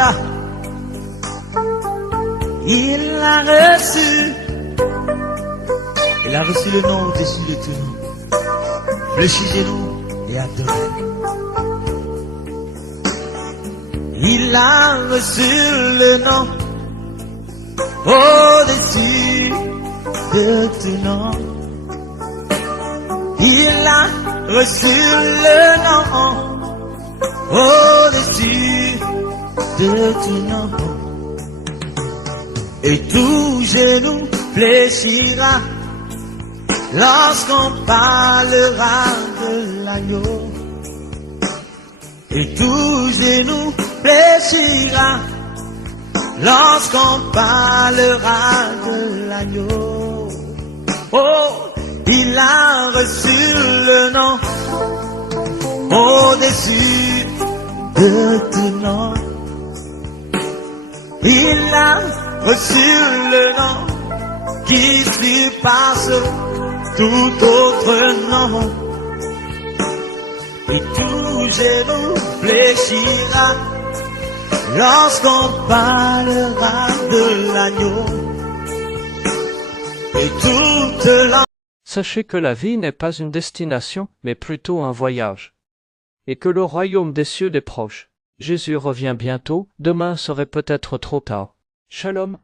Alléluia. Il a reçu. Il a reçu le nom au-dessus de tout nom. Fléchissez-nous et adorez. Il a reçu le nom au-dessus de tout nom. Il a reçu le nom au-dessus de tout nom. Et tout genou fléchira lorsqu'on parlera de l'agneau. Et tout genou fléchira lorsqu'on parlera de l'agneau. Oh, il a reçu le nom au-dessus de tout nom. Il a reçu le nom qui surpasse tout autre nom. Et tout genou fléchira lorsqu'on parlera de l'agneau. Et toute langue. Sachez que la vie n'est pas une destination, mais plutôt un voyage. Et que le royaume des cieux est proche. Jésus revient bientôt, demain serait peut-être trop tard. Shalom.